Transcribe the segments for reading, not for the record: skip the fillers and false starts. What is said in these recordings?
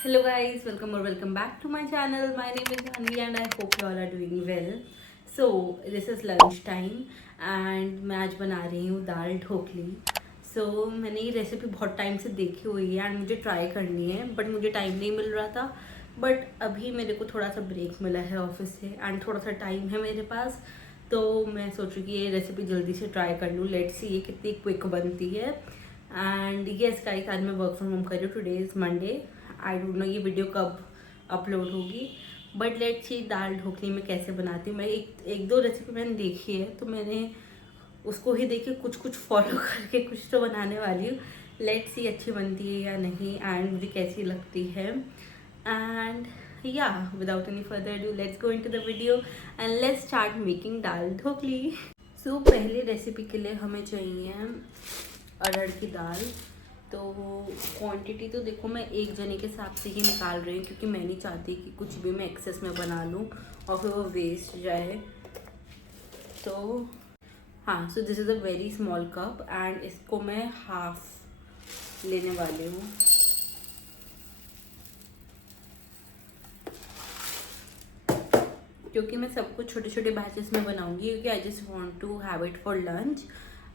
Hello guys, welcome or welcome back to my channel. My name is Anvi and I hope you all are doing well. So this is lunch time and मैं आज बना रही हूँ दाल ढोकली. मैंने ये recipe बहुत time से देखी हुई है एंड मुझे ट्राई करनी है बट मुझे टाइम नहीं मिल रहा था. बट अभी मेरे को थोड़ा सा ब्रेक मिला है ऑफिस से एंड थोड़ा सा टाइम है मेरे पास, तो मैं सोच रही कि ये रेसिपी जल्दी से ट्राई कर लूँ. लेट्स सी ये कितनी क्विक बनती है. एंड यस गाइस, आज मैं वर्क फ्रॉम होम कर रही हूँ. Today is Monday. I don't know ये वीडियो कब अपलोड होगी, बट लेट्स सी दाल ढोकली में कैसे बनाती हूँ. मैं एक दो रेसिपी मैंने देखी है तो मैंने उसको ही देख के कुछ फॉलो करके कुछ तो बनाने वाली हूँ. लेट्स सी अच्छी बनती है या नहीं एंड मुझे कैसी लगती है. And yeah without any further do let's go into the video and let's start making dal dhokli. So पहली रेसिपी के लिए हमें चाहिए अरहर की दाल. तो क्वांटिटी तो देखो मैं एक जने के हिसाब से ही निकाल रही हूँ क्योंकि मैं नहीं चाहती कि कुछ भी मैं एक्सेस में बना लूँ और फिर वो वेस्ट जाए. तो हाँ, so this is a very small cup and इसको मैं हाफ लेने वाली हूँ. क्योंकि मैं सब कुछ छोटे छोटे बैचेस में बनाऊंगी क्योंकि I just want to have it for lunch.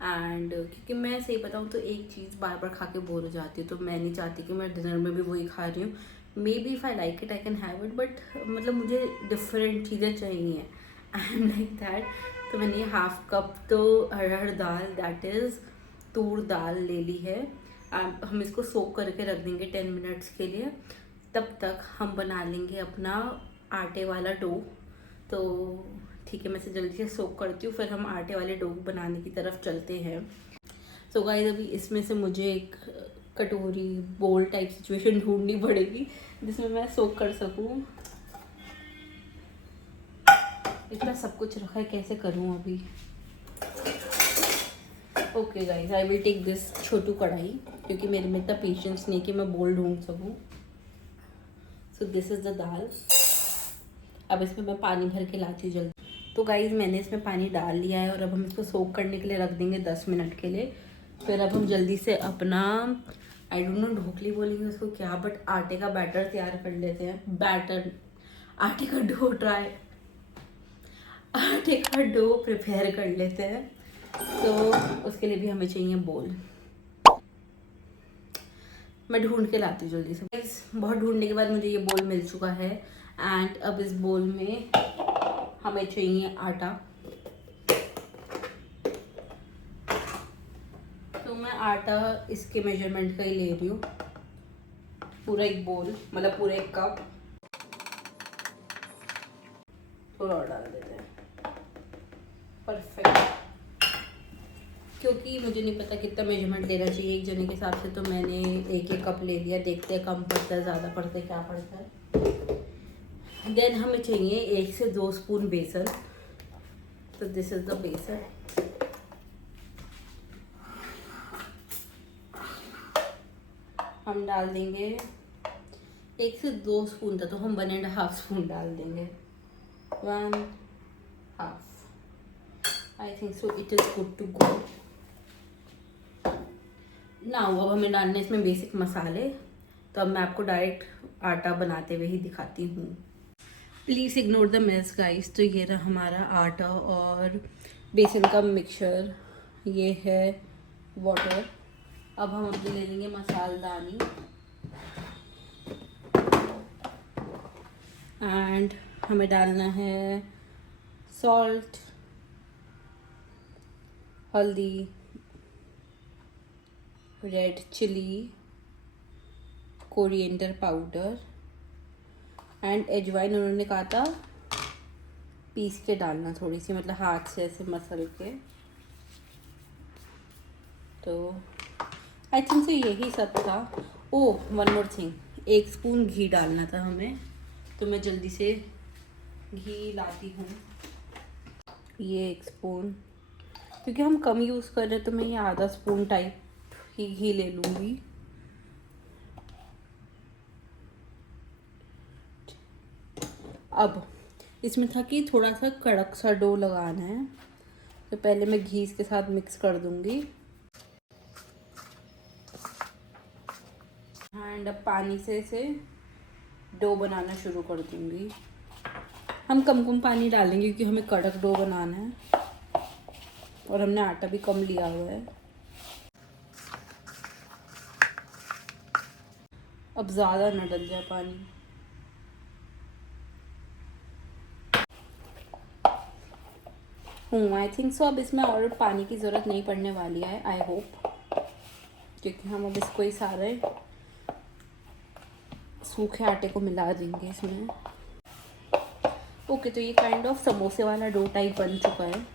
And क्योंकि मैं सही बताऊँ तो एक चीज़ बार बार खा के बोर हो जाती है, तो मैं नहीं चाहती कि मैं डिनर में भी वही खा रही हूँ. May be if I like it I can have it, but मतलब मुझे डिफरेंट चीज़ें चाहिए. I am like that. तो मैंने ये हाफ कप तो अरहर दाल दैट इज़ तूर दाल ले ली है. हम इसको सोक करके रख देंगे 10 मिनट्स के लिए. तब तक हम बना लेंगे अपना आटे वाला डो. तो ठीक है, मैं इसे जल्दी से सोक करती हूँ, फिर हम आटे वाले डो बनाने की तरफ चलते हैं. सो गाइस, अभी इसमें से मुझे एक कटोरी बोल टाइप सिचुएशन ढूंढनी पड़ेगी जिसमें मैं सोक कर सकूँ. इतना सब कुछ रखा है, कैसे करूँ अभी. Okay guys, I will take this छोटू कढ़ाई क्योंकि मेरे में इतना पेशेंस नहीं कि मैं बोल ढूंढ सकूँ. सो दिस इज़ द दाल. अब इसमें मैं पानी भर के लाती हूँ जल्दी. तो गाइज़, मैंने इसमें पानी डाल लिया है और अब हम इसको सोक करने के लिए रख देंगे 10 मिनट के लिए. फिर अब हम जल्दी से अपना आई डोंट नो ढोकली बोलेंगे उसको क्या, बट आटे का बैटर तैयार कर लेते हैं. बैटर, आटे का डो आटे का डो प्रिपेयर कर लेते हैं. तो उसके लिए भी हमें चाहिए बोल. मैं ढूंढ के लाती हूँ जल्दी से. बहुत ढूंढने के बाद मुझे ये बोल मिल चुका है एंड अब इस बोल में हमें चाहिए आटा. तो मैं आटा इसके मेजरमेंट का ही ले रही हूँ. पूरा एक बोल, मतलब पूरा एक कप. थोड़ा और डाल देते हैं. परफेक्ट. क्योंकि मुझे नहीं पता कितना मेजरमेंट देना चाहिए एक जने के हिसाब से, तो मैंने एक कप ले लिया. देखते हैं कम पड़ता है, ज़्यादा पड़ता है, क्या पड़ता है. देन हमें चाहिए 1 से 2 स्पून बेसन. तो दिस इज़ द बेसन. हम डाल देंगे 1 से 2 स्पून था, तो हम 1.5 स्पून डाल देंगे. 1/2. I think so it is good to go. Now अब हमें डालने इसमें बेसिक मसाले. तो अब मैं आपको डायरेक्ट आटा बनाते हुए ही दिखाती हूँ. Please ignore the miss guys. तो ये रहा हमारा आटा और बेसन का मिक्सचर. ये है वाटर. अब हम अपने ले लेंगे मसालदानी एंड हमें डालना है salt, haldi, red chili, coriander powder and ajwain. उन्होंने कहा था पीस के डालना थोड़ी सी, मतलब हाथ से ऐसे मसल के. तो आई थिंक सो यही सब था. ओह, वन मोर थिंग, 1 स्पून घी डालना था हमें. तो मैं जल्दी से घी लाती हूँ. ये 1 स्पून, क्योंकि हम कम यूज़ कर रहे हैं तो मैं ये आधा स्पून टाइप ही घी ले लूँगी. अब इसमें था कि थोड़ा सा कड़क सा डो लगाना है, तो पहले मैं घी इसके साथ मिक्स कर दूँगी. एंड अब पानी से इसे डो बनाना शुरू कर दूँगी। हम कम कम पानी डालेंगे क्योंकि हमें कड़क डो बनाना है और हमने आटा भी कम लिया हुआ है। अब ज़्यादा न डल जाए पानी। आई थिंक सो अब इसमें और पानी की ज़रूरत नहीं पड़ने वाली है, आई होप, क्योंकि हम अब इसको ही सारे सूखे आटे को मिला देंगे इसमें। ओके, तो ये काइंड ऑफ समोसे वाला डो टाइप बन चुका है।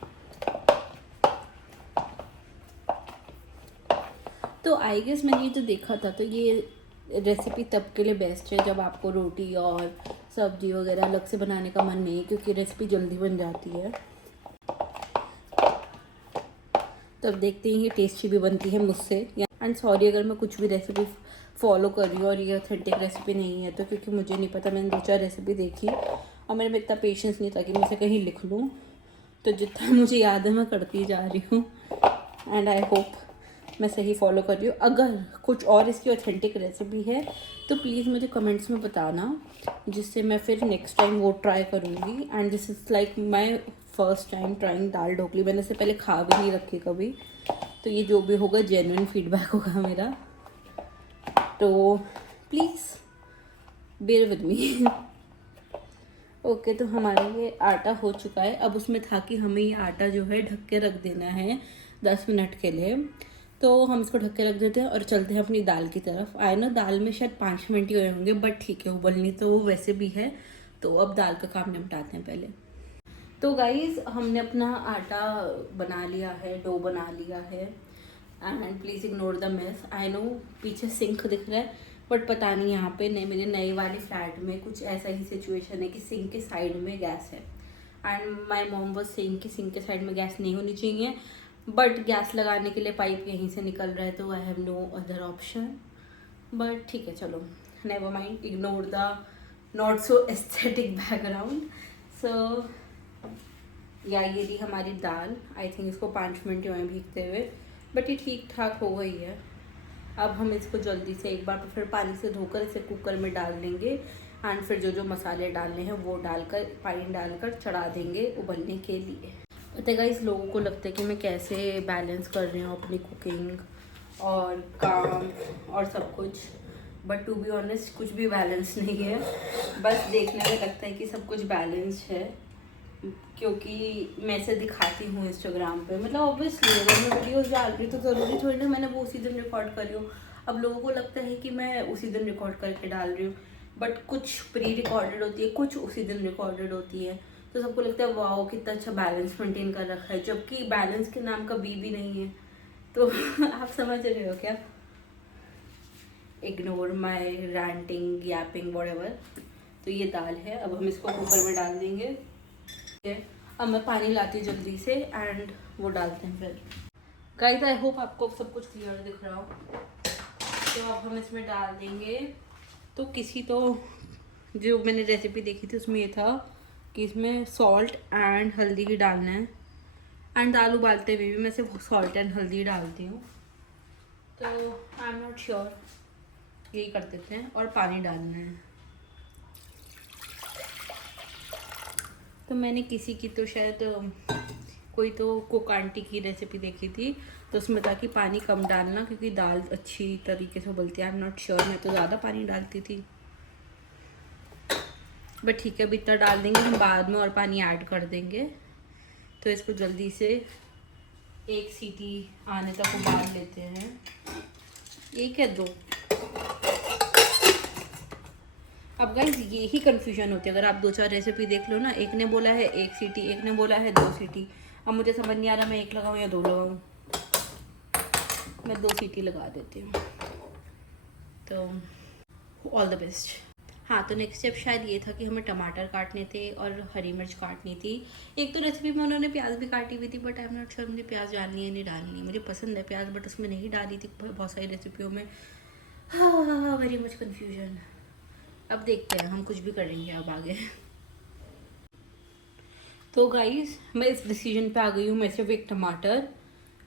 तो आई गेस मैंने ये जो देखा था, तो ये रेसिपी तब के लिए बेस्ट है जब आपको रोटी और सब्जी वगैरह अलग से बनाने का मन नहीं है, क्योंकि रेसिपी जल्दी बन जाती है। तो अब देखते हैं ये टेस्टी भी बनती है मुझसे। एंड सॉरी अगर मैं कुछ भी रेसिपी फॉलो कर रही हूँ और ये ऑथेंटिक रेसिपी नहीं है तो, क्योंकि मुझे नहीं पता, मैंने 2-4 रेसिपी देखी और मेरे में इतना पेशेंस नहीं था कि मैं इसे कहीं लिख लूँ। तो जितना मुझे याद है मैं करती जा रही हूँ एंड आई होप मैं सही फॉलो कर रही हूँ। अगर कुछ और इसकी ऑथेंटिक रेसिपी है तो प्लीज़ मुझे कमेंट्स में बताना, जिससे मैं फिर नेक्स्ट टाइम वो ट्राई करूँगी। And this is like my first time trying dal dhokli. मैंने इससे पहले खा भी नहीं रखी कभी, तो ये जो भी होगा जेन्युइन फीडबैक होगा मेरा। तो please bear with me. Okay, तो हमारा ये आटा हो चुका है। अब उसमें था कि हमें ये आटा जो है ढक के रख देना है 10 मिनट के लिए। तो हम इसको ढक के रख देते हैं और चलते हैं अपनी दाल की तरफ। आए ना, दाल में शायद 5 मिनट ही हुए होंगे, बट ठीक है, उबलनी तो वो वैसे भी है। तो अब दाल का काम निपटाते हैं पहले। तो गाइज़, हमने अपना आटा बना लिया है, डो बना लिया है। And please ignore the mess. I know पीछे सिंक दिख रहा है, बट पता नहीं यहाँ पे नहीं, मेरे नए वाले फ्लैट में कुछ ऐसा ही सिचुएशन है कि सिंक के साइड में गैस है। And my mom was saying कि सिंक के साइड में गैस नहीं होनी चाहिए, बट गैस लगाने के लिए पाइप यहीं से निकल रहा है, तो I have no other option. But ठीक है, चलो, never mind, ignore the not so aesthetic background. So yeah ये रही हमारी दाल। आई थिंक इसको 5 मिनट हुए भीगते हुए, बट ये ठीक ठाक हो गई है। अब हम इसको जल्दी से एक बार फिर पानी से धोकर इसे कुकर में डाल देंगे एंड फिर जो जो मसाले डालने हैं वो डालकर, पानी डालकर चढ़ा देंगे उबलने के लिए। पता है गाइस, लोगों को लगता है कि मैं कैसे बैलेंस कर रही हूँ अपनी कुकिंग और काम और सब कुछ, बट टू बी ऑनेस्ट कुछ भी बैलेंस नहीं है। बस देखने में लगता है कि सब कुछ बैलेंस है, क्योंकि मैं इसे दिखाती हूँ इंस्टाग्राम पे। मतलब ऑब्वियसली अगर मैं वीडियोस डाल रही हूँ तो ज़रूरी थोड़ी ना मैंने वो उसी दिन रिकॉर्ड करी हूँ। अब लोगों को लगता है कि मैं उसी दिन रिकॉर्ड करके डाल रही हूँ, बट कुछ प्री रिकॉर्डेड होती है, कुछ उसी दिन रिकॉर्डेड होती है। तो सबको लगता है वाओ कितना अच्छा बैलेंस मेंटेन कर रखा है, जबकि बैलेंस के नाम का बी भी नहीं है। तो आप समझ रहे हो क्या? Ignore my ranting, gapping, whatever. तो ये दाल है, अब हम इसको कुकर में डाल देंगे। अब मैं पानी लाती जल्दी से एंड वो डालते हैं फिर। गाइस, आई होप आपको सब कुछ क्लियर दिख रहा हो। तो अब हम इसमें डाल देंगे। तो जो मैंने रेसिपी देखी थी उसमें ये था कि इसमें सॉल्ट एंड हल्दी ही डालना है। एंड दाल उबालते हुए भी मैं सिर्फ सॉल्ट एंड हल्दी डालती हूँ। तो आई एम नॉट श्योर, यही कर देते हैं और पानी डालना है। तो मैंने किसी की तो शायद कोई तो कुक आंटी की रेसिपी देखी थी, तो उसमें था कि पानी कम डालना क्योंकि दाल अच्छी तरीके से उबलती है। आई एम नॉट श्योर, मैं तो ज़्यादा पानी डालती थी, बट ठीक है, अब इतना डाल देंगे, हम बाद में और पानी ऐड कर देंगे। तो इसको जल्दी से 1 सीटी आने तक उबाल लेते हैं। 1 या 2। अब गाइस ये ही कन्फ्यूजन होती है, अगर आप 2-4 रेसिपी देख लो ना, एक ने बोला है 1 सीटी, एक ने बोला है 2 सीटी। अब मुझे समझ नहीं आ रहा मैं 1 लगाऊं या 2 लगाऊं। मैं 2 सीटी लगा देती हूँ। तो ऑल द बेस्ट। हाँ, तो नेक्स्ट स्टेप शायद ये था कि हमें टमाटर काटने थे और हरी मिर्च काटनी थी। एक तो रेसिपी में उन्होंने प्याज भी काटी हुई थी, but I am not sure मुझे प्याज डालनी है नहीं डालनी। मुझे पसंद है प्याज, बट उसमें नहीं डाली थी बहुत सारी रेसिपियों में। हाँ, वेरी मच कन्फ्यूजन। अब देखते हैं, हम कुछ भी करेंगे अब आगे। तो गाइस, मैं इस डिसीजन पे आ गई हूँ, मैं सिर्फ 1 टमाटर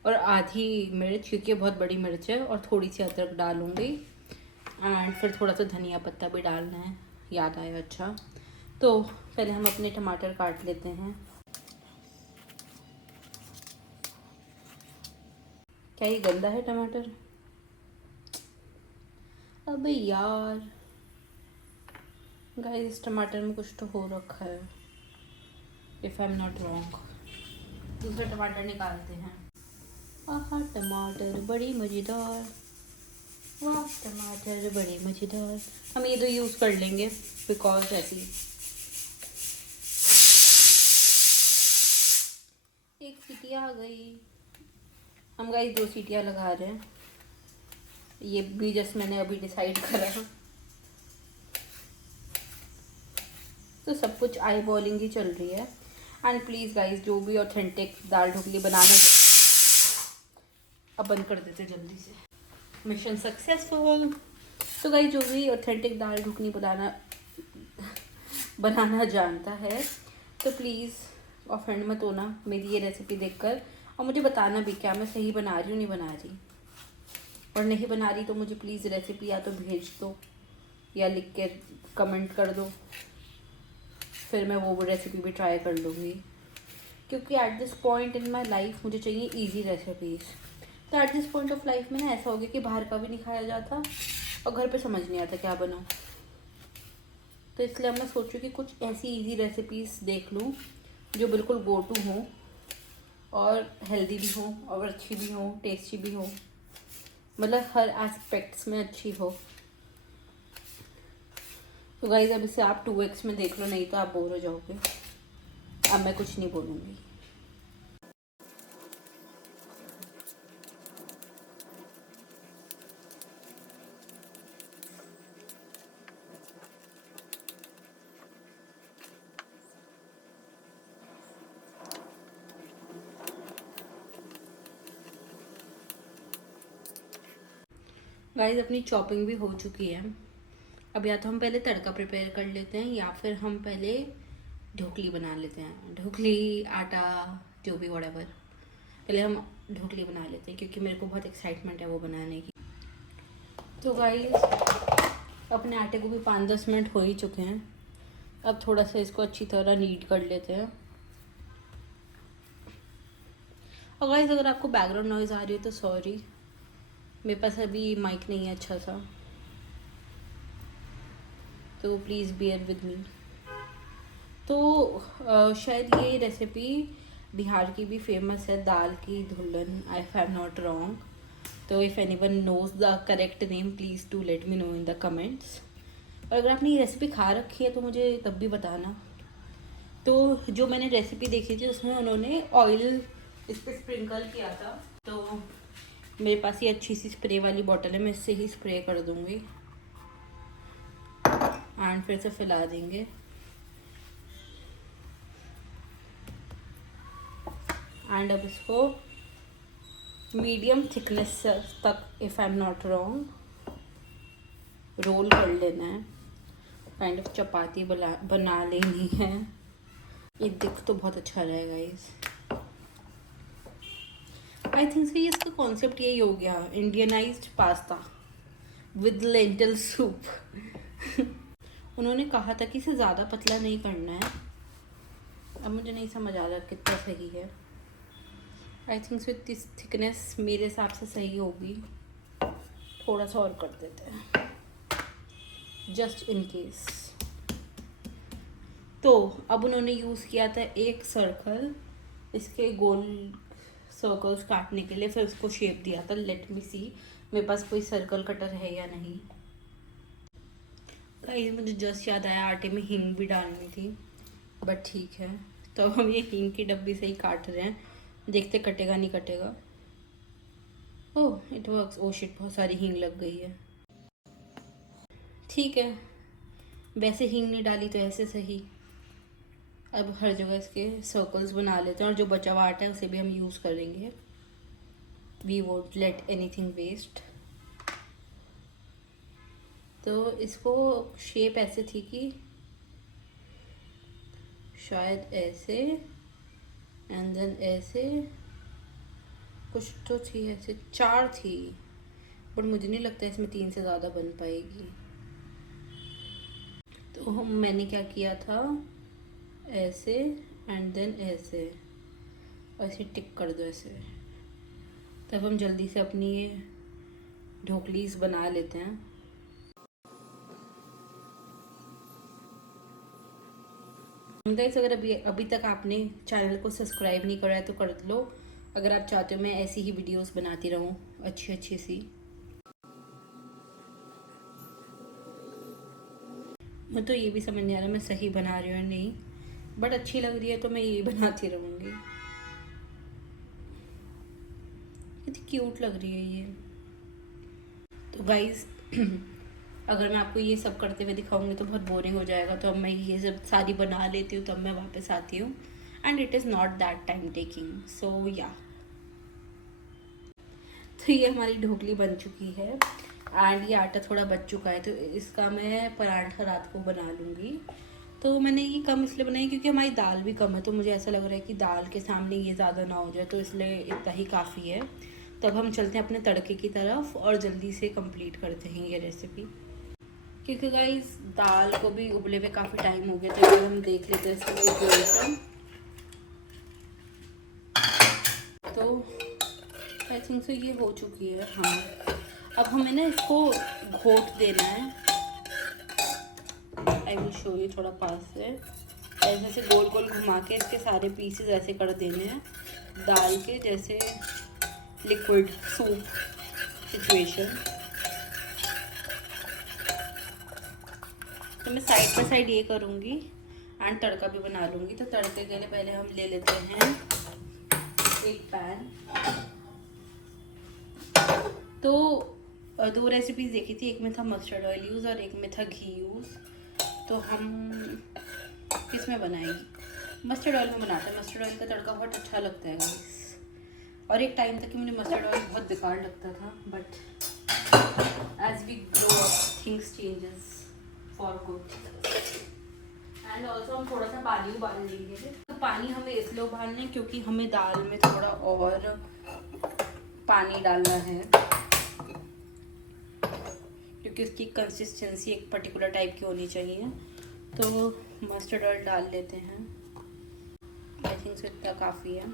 और आधी मिर्च, क्योंकि बहुत बड़ी मिर्च है, और थोड़ी सी अदरक डालूँगी एंड फिर थोड़ा सा धनिया पत्ता भी डालना है। याद आया। अच्छा, तो पहले हम अपने टमाटर काट लेते हैं। क्या ये गंदा है टमाटर? अबे यार गाइस, इस टमाटर में कुछ तो हो रखा है, if I am not wrong. दूसरा टमाटर निकालते हैं। आहा, टमाटर बड़ी मज़ेदार, वाह टमाटर बड़े मज़ेदार। हम ये दो यूज़ कर लेंगे बिकॉज ऐसी एक सीटियाँ आ गई। हम गाइस 2 सीटियाँ लगा रहे हैं, ये भी जस्ट मैंने अभी डिसाइड करा। तो सब कुछ आई बॉलिंग ही चल रही है। एंड प्लीज़ गाइस, जो भी ऑथेंटिक दाल ढोकली बनाना, अब बंद कर देते जल्दी से, मिशन सक्सेसफुल। तो गाइस, जो भी ऑथेंटिक दाल ढोकली बनाना जानता है तो प्लीज़ ऑफेंड मत होना मेरी ये रेसिपी देखकर, और मुझे बताना भी क्या मैं सही बना रही हूँ नहीं बना रही। और नहीं बना रही तो मुझे प्लीज़ रेसिपी या तो भेज दो या लिख के कमेंट कर दो, फिर मैं वो रेसिपी भी ट्राई कर लूँगी। क्योंकि at this point in my life मुझे चाहिए ईजी रेसिपीज़। तो at this point of life में ना ऐसा हो गया कि बाहर का भी नहीं खाया जाता और घर पे समझ नहीं आता क्या बनाऊँ। तो इसलिए मैं सोचूँ कि कुछ ऐसी इजी रेसिपीज़ देख लूँ जो बिल्कुल गो टू हो और हेल्दी भी हो और अच्छी भी हो, टेस्टी भी हो, मतलब हर एस्पेक्ट्स में अच्छी हो। तो गाइस, अब इसे आप 2x में देख लो, नहीं तो आप बोर हो जाओगे। अब मैं कुछ नहीं बोलूँगी। गाइस, अपनी चॉपिंग भी हो चुकी है। अब या तो हम पहले तड़का प्रिपेयर कर लेते हैं या फिर हम पहले ढोकली बना लेते हैं। ढोकली, आटा, जो भी व्हाटएवर, पहले हम ढोकली बना लेते हैं क्योंकि मेरे को बहुत एक्साइटमेंट है वो बनाने की। तो गाइस, अपने आटे को भी 5-10 मिनट हो ही चुके हैं। अब थोड़ा सा इसको अच्छी तरह नीड कर लेते हैं। और गाइस, अगर आपको बैकग्राउंड नॉइज़ आ रही है तो सॉरी, मेरे पास अभी माइक नहीं है अच्छा सा, तो प्लीज़ बियर विद मी। तो शायद ये रेसिपी बिहार की भी फेमस है, दाल की धुलन, if I am not wrong. तो if anyone knows the correct name please do let me know in the comments. और अगर आपने ये रेसिपी खा रखी है तो मुझे तब भी बताना। तो जो मैंने रेसिपी देखी थी उसमें उन्होंने ऑयल इस पर स्प्रिंकल किया था, तो मेरे पास ये अच्छी सी स्प्रे वाली बॉटल है, मैं इससे ही स्प्रे कर दूँगी एंड फिर से फैला देंगे। एंड अब इसको मीडियम थिकनेस तक, if I am not wrong, roll कर लेना है। काइंड ऑफ चपाती बना लेनी है। ये दिख तो बहुत अच्छा रहेगा इस। आई थिंक से इसका कॉन्सेप्ट यही हो गया, Indianised pasta with lentil soup. उन्होंने कहा था कि इसे ज़्यादा पतला नहीं करना है। अब मुझे नहीं समझ आ रहा कितना सही है। आई थिंक सो इतनी थिकनेस मेरे हिसाब से सही होगी, थोड़ा सा और कर देते हैं जस्ट इन केस। तो अब उन्होंने यूज़ किया था एक सर्कल, इसके गोल सर्कल्स काटने के लिए, फिर उसको शेप दिया था। लेट मी सी मेरे पास कोई सर्कल कटर है या नहीं। गाइस, मुझे जस्ट याद आया आटे में हींग भी डालनी थी, बट ठीक है। तो हम ये हींग की डब्बी से ही काट रहे हैं, देखते कटेगा नहीं कटेगा। Oh it works. Oh shit, बहुत सारी हींग लग गई है। ठीक है, वैसे हींग नहीं डाली तो ऐसे सही। अब हर जगह इसके सर्कल्स बना लेते हैं और जो बचा हुआ आटा है उसे भी हम यूज़ करेंगे। We won't let anything waste. तो इसको शेप ऐसे थी कि शायद ऐसे एंड देन ऐसे कुछ तो थी, ऐसे 4 थी, बट मुझे नहीं लगता इसमें 3 से ज़्यादा बन पाएगी। तो तो मैंने क्या किया था, ऐसे एंड देन ऐसे, ऐसे टिक कर दो ऐसे, तब हम जल्दी से अपनी ये ढोकलीस बना लेते हैं। गाइस अगर अभी तक आपने चैनल को सब्सक्राइब नहीं करा है तो कर लो, अगर आप चाहते हो मैं ऐसी ही वीडियोस बनाती रहूँ अच्छी अच्छी सी। मैं तो ये भी समझ नहीं आ रहा मैं सही बना रही हूँ या नहीं, बट अच्छी लग रही है तो मैं यही बनाती रहूँगी। कितनी क्यूट लग रही है ये। तो गाइस अगर मैं आपको ये सब करते हुए दिखाऊंगी तो बहुत बोरिंग हो जाएगा, तो अब मैं ये सब सारी बना लेती हूँ तब मैं वापस आती हूँ, and it is not that time taking, so yeah. तो ये हमारी ढोकली बन चुकी है एंड ये आटा थोड़ा बच चुका है, तो इसका मैं पराठा रात को बना लूँगी। तो मैंने ये कम इसलिए बनाई क्योंकि हमारी दाल भी कम है, तो मुझे ऐसा लग रहा है कि दाल के सामने ये ज़्यादा ना हो जाए, तो इसलिए इतना ही काफ़ी है। तब हम चलते हैं अपने तड़के की तरफ और जल्दी से कंप्लीट करते हैं ये रेसिपी, क्योंकि गाइस दाल को भी उबले हुए काफ़ी टाइम हो गया, तो हम देख लेते हैं इसकी सिचुएशन। तो आई थिंक सो ये हो चुकी है। हाँ, अब हमें ना इसको घोट देना है। आई विल शो यू थोड़ा पास से, ऐसे से गोल गोल घुमा के इसके सारे पीसेस ऐसे कर देने हैं दाल के, जैसे लिक्विड सूप सिचुएशन। तो मैं साइड बाय साइड ये करूँगी एंड तड़का भी बना लूँगी। तो तड़के के लिए पहले हम ले लेते हैं एक पैन। तो दो रेसिपीज़ देखी थी, एक में था मस्टर्ड ऑयल यूज़ और एक में था घी यूज़। तो हम किस में बनाएंगे, मस्टर्ड ऑयल में बनाते हैं। मस्टर्ड ऑयल का तड़का बहुत अच्छा लगता है गाइस, और एक टाइम तक मुझे मस्टर्ड ऑयल बहुत बेकार लगता था, but as we grow things changes for good. And also हम थोड़ा सा पानी उबाल लेंगे। तो पानी हमें इसलिए उबालना है क्योंकि हमें दाल में थोड़ा और पानी डालना है, क्योंकि उसकी कंसिस्टेंसी एक पर्टिकुलर टाइप की होनी चाहिए। तो मस्टर्ड ऑयल डाल लेते हैं, आई थिंक सो इतना काफ़ी है।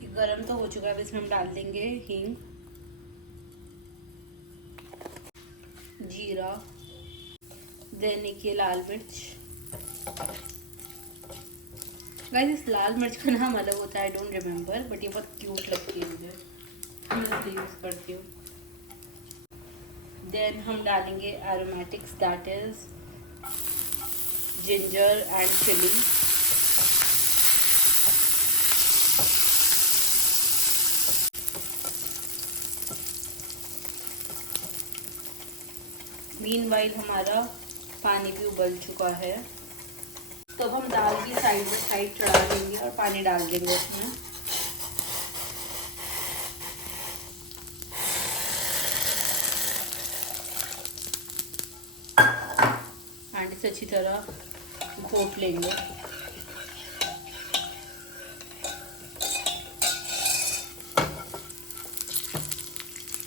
ये गरम तो हो चुका है, इसमें हम डाल देंगे हींग, जीरा, देन एक ये लाल मिर्च। गाइस इस लाल मिर्च का नाम अलग होता है, आई डोंट रिमेम्बर, बट ये बहुत क्यूट लगती है मुझे, मैं इसलिए यूज़ करती हूँ। देन हम डालेंगे aromatics, that is ginger and chilli. Meanwhile हमारा पानी भी उबल चुका है, तो अब हम दाल की साइड बाय साइड चढ़ा देंगे और पानी डाल देंगे उसमें। एंड इसे अच्छी तरह घोट लेंगे।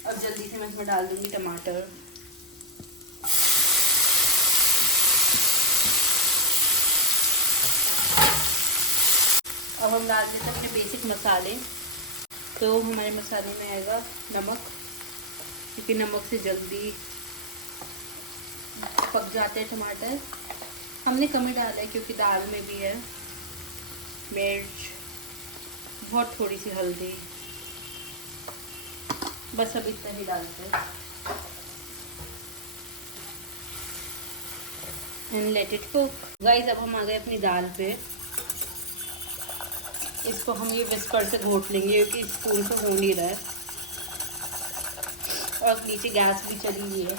अब जल्दी से मैं इसमें डाल दूंगी टमाटर, अब हम डाल देते हैं अपने बेसिक मसाले। तो हमारे मसाले में आएगा नमक, क्योंकि नमक से जल्दी पक जाते हैं टमाटर। हमने कम ही डाला है क्योंकि दाल में भी है। मिर्च, बहुत थोड़ी सी हल्दी, बस अब इतना ही डालते हैं and let it cook. Guys अब हम आ गए अपनी दाल पे। इसको हम ये विस्कर से घोट लेंगे क्योंकि स्पून से हो नहीं रहा है, और नीचे गैस भी चली हुई है।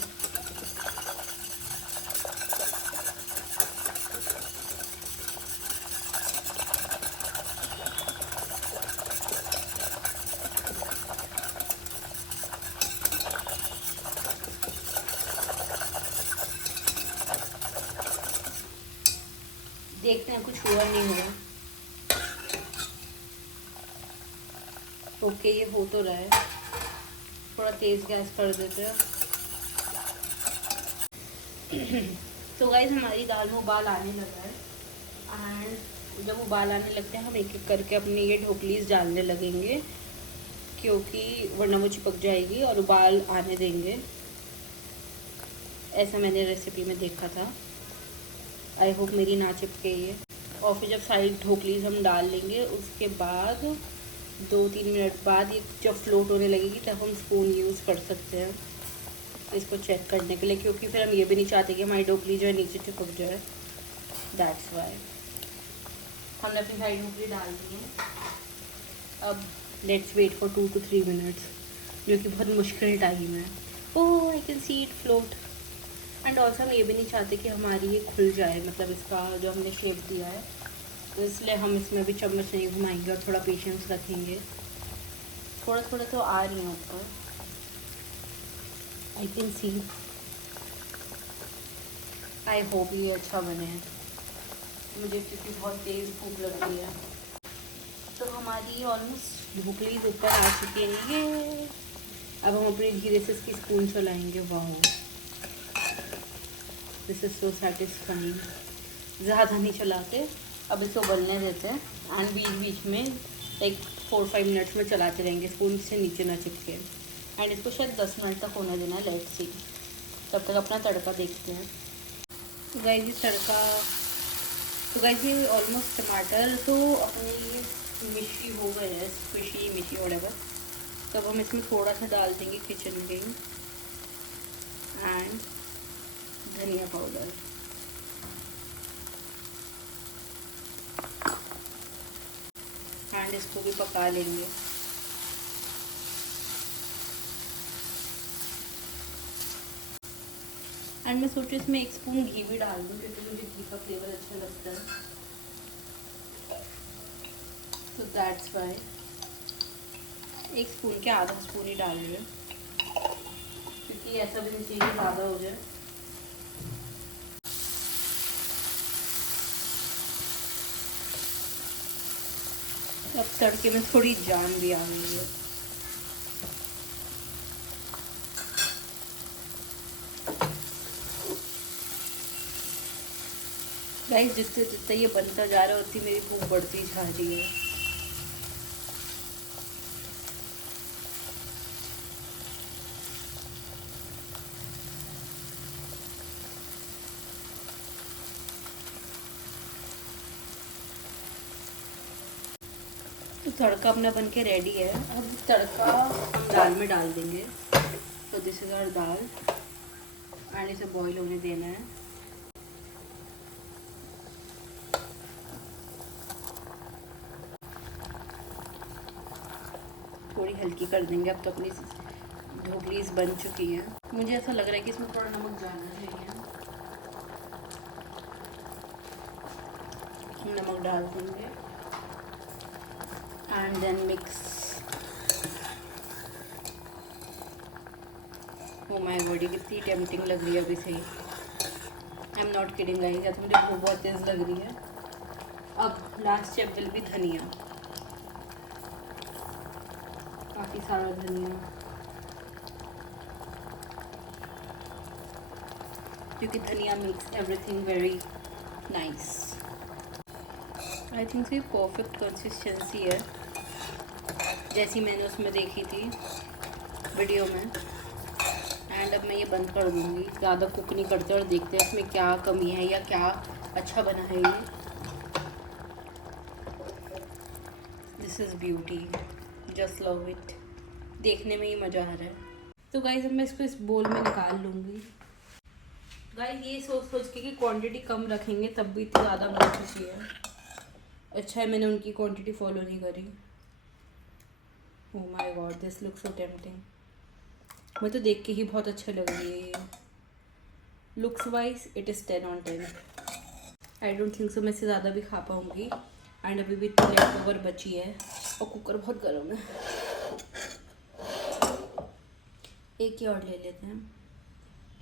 देखते हैं कुछ हुआ नहीं हुआ। ओके ये हो तो रहा है, थोड़ा तेज़ गैस कर देते हैं। तो गाइस हमारी दाल में उबाल आने लगा है एंड जब उबाल आने लगते हैं हम एक एक करके अपने ये ढोकलीस डालने लगेंगे, क्योंकि वरना वो चिपक जाएगी और उबाल आने देंगे। ऐसा मैंने रेसिपी में देखा था। आई होप मेरी ना चिपके ये। और फिर जब सारी ढोकलीस हम डाल लेंगे उसके बाद 2-3 मिनट बाद ये जब फ्लोट होने लगेगी तब हम स्पून यूज़ कर सकते हैं इसको चेक करने के लिए, क्योंकि फिर हम ये भी नहीं चाहते कि हमारी ढोकली जो है नीचे चिपक जाए। दैट्स वाई हमने अपनी सारी ढोकली डाल दी है। अब let's wait for 2 to 3 minutes, जो कि बहुत मुश्किल टाइम है। Oh I can see it float. And also हम ये भी नहीं चाहते कि हमारी ये खुल जाए, मतलब इसका जो हमने शेप दिया है, तो इसलिए हम इसमें भी चम्मच नहीं घुमाएंगे और थोड़ा पेशेंस रखेंगे। थोड़ा थोड़ा तो आ रही है ऊपर, आई कैन सी। आई होप ये अच्छा बने, मुझे क्योंकि बहुत तेज़ भूख लग रही है। तो हमारी ऑलमोस्ट ढोकली ऊपर आ चुकी है ये। अब हम अपने धीरे से इसकी स्पून चलाएंगे। वाह दिस इज़ सो सेटिस्फाइंग। ज़्यादा नहीं चलाते, अब इसको उबलने देते हैं एंड बीच बीच में लाइक 4-5 मिनट्स में चलाते रहेंगे, स्पून से नीचे ना चिपके। एंड इसको शायद 10 मिनट तक होने देना, लेट्स सी। तब तक अपना तड़का देखते हैं। तो गाइस ये तड़का, तो गाइस ये ऑलमोस्ट टमाटर तो अपनी मिशी हो गए हैं, स्क्विशी मिशी व्हाटएवर। तब हम इसमें थोड़ा सा डाल देंगे किचन किंग एंड धनिया पाउडर। एंड इसको भी पका लेंगे। एंड मैं सोचूं इसमें 1 स्पून घी भी डाल दूँ, क्योंकि मुझे घी का फ्लेवर अच्छा लगता है। तो दैट्स वाई 1 स्पून के आधा स्पून ही डाल रहे हैं, क्योंकि ऐसा भी नहीं चाहिए कि ज़्यादा हो जाए। अब तड़के में थोड़ी जान भी आ गई है। गाइस जितने जितना ये बनता जा रहा है उतनी मेरी भूख बढ़ती जा रही है। तो तड़का अपना बन के रेडी है। अब तड़का हम दाल में डाल देंगे। तो this is our dal and इसे बॉईल होने देना है। थोड़ी हल्की कर देंगे। अब तो अपनी ढोकलीस बन चुकी है। मुझे ऐसा लग रहा है कि इसमें थोड़ा नमक डालना चाहिए। हम नमक डाल देंगे and then mix. Oh my god ये कितनी टेम्पटिंग लग रही है अभी से ही। I am not kidding guys, या तो मुझे भूख बहुत तेज़ लग रही है। अब लास्ट स्टेप विल भी धनिया, काफ़ी सारा धनिया, क्योंकि धनिया makes everything very nice. I think ये परफेक्ट कंसिस्टेंसी है, जैसी मैंने उसमें देखी थी वीडियो में। एंड अब मैं ये बंद कर दूँगी, ज़्यादा कुक नहीं करते और देखते हैं इसमें क्या कमी है या क्या अच्छा बना है ये। This is beauty, just love it. देखने में ही मज़ा आ रहा है। तो गाइस अब मैं इसको इस बोल में निकाल लूँगी। गाइस ये सोच सोच के कि क्वांटिटी कम रखेंगे तब भी इतनी ज़्यादा बहुत खुशी है। अच्छा है मैंने उनकी क्वांटिटी फॉलो नहीं करी। Oh my God this look so tempting. मुझे तो देख के ही बहुत अच्छा लग रही है ये। Looks wise it is 10 on 10। I don't think so मैं इससे ज़्यादा भी खा पाऊँगी। एंड अभी भी इतनी लेफ्ट ओवर बची है और कुकर बहुत गर्म है। एक ही और ले लेते हैं।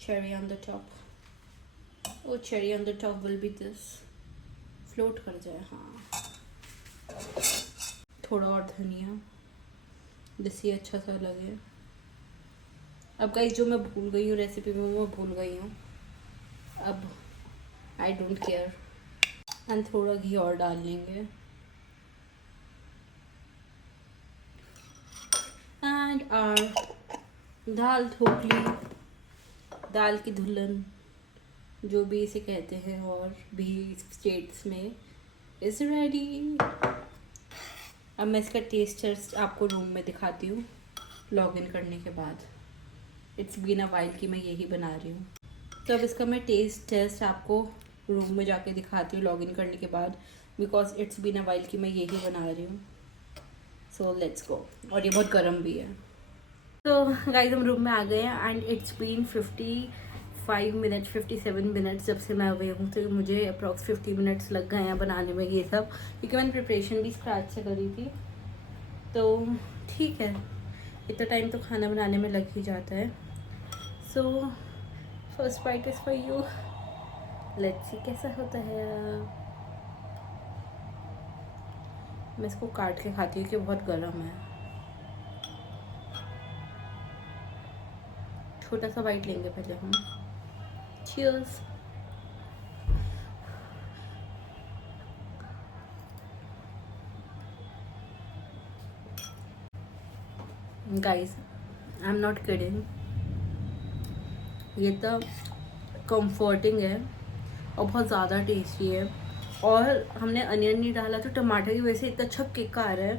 Cherry on the top. Oh cherry on the top will be this. Float कर जाए। हाँ थोड़ा और धनिया जिससे अच्छा सा लगे। अब गाइस जो मैं भूल गई हूँ रेसिपी में वो मैं भूल गई हूँ। अब आई डोंट केयर। एंड थोड़ा घी और डाल लेंगे। एंड आर दाल ढोकली, दाल की दुल्हन जो भी इसे कहते हैं और भी स्टेट्स में, इज रेडी। अब मैं इसका टेस्ट टेस्ट आपको रूम में दिखाती हूँ लॉग इन करने के बाद। इट्स बीन अ वाइल कि मैं यही बना रही हूँ। तो अब इसका मैं टेस्ट टेस्ट आपको रूम में जाके दिखाती हूँ लॉग इन करने के बाद, because it's been a while कि मैं यही बना रही हूँ। So let's go. और ये बहुत गर्म भी है। तो गाइस हम रूम में आ गए हैं एंड इट्स बीन 57 मिनट्स जब से मैं अवे हूँ। तो मुझे अप्रॉक्स 50 मिनट्स लग गए हैं बनाने में ये सब, क्योंकि मैंने प्रिपरेशन भी स्क्रैच से करी थी। तो ठीक है, इतना टाइम तो खाना बनाने में लग ही जाता है। So first bite is for you. Let's see कैसा होता है। मैं इसको काट के खाती हूँ कि बहुत गर्म है। छोटा सा बाइट लेंगे पहले हम। Cheers. Guys I am not kidding, ये तो कंफर्टिंग है और बहुत ज़्यादा टेस्टी है। और हमने अनियन नहीं डाला तो टमाटर की वजह से इतना अच्छा किक आ रहा है।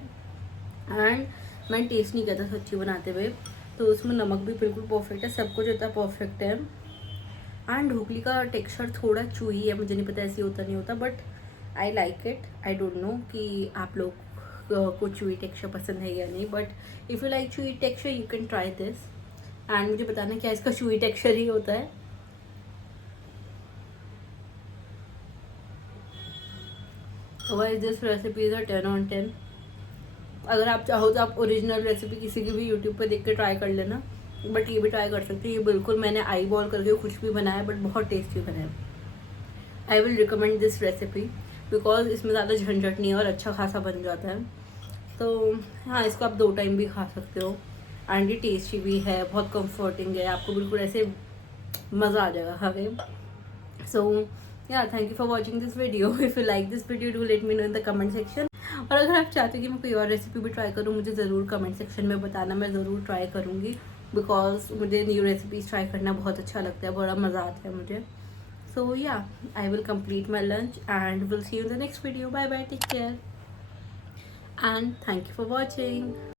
एंड मैंने टेस्ट नहीं किया था सच्ची बनाते हुए, तो उसमें नमक भी बिल्कुल परफेक्ट है, सब कुछ इतना परफेक्ट है। एंड ढोकली का टेक्सचर थोड़ा चूही है, मुझे नहीं पता ऐसे होता नहीं होता, but I like it. I don't know कि आप लोग को चूही टेक्सचर पसंद है या नहीं, but if you like chewy texture you can try this. And मुझे बताना क्या इसका चूही टेक्सचर ही होता है। Wise this recipe is a 10 on 10। अगर आप चाहो तो आप ओरिजिनल रेसिपी किसी की भी यूट्यूब पर देख के ट्राई कर लेना, बट ये भी ट्राई कर सकते हैं। ये बिल्कुल मैंने आई बॉल करके कुछ भी बनाया, बट बहुत टेस्टी बनाया। I will recommend this recipe because इसमें ज़्यादा झंझट नहीं है और अच्छा खासा बन जाता है। तो हाँ, इसको आप 2 टाइम भी खा सकते हो। एंड ये टेस्टी भी है, बहुत कंफर्टिंग है, आपको बिल्कुल ऐसे मज़ा आ जाएगा खा के। So yeah, thank you for watching this video. If you like this video, do let me know in the comment section. और अगर आप चाहते हो कि मैं कोई और रेसिपी भी ट्राई करूँ, मुझे ज़रूर कमेंट सेक्शन में बताना, मैं ज़रूर ट्राई करूँगी। बिकॉज मुझे न्यू रेसिपीज़ ट्राई करना बहुत अच्छा लगता है, बड़ा मज़ा आता है मुझे। So yeah, I will complete my lunch and we'll see you in the next video. Bye bye, take care and thank you for watching.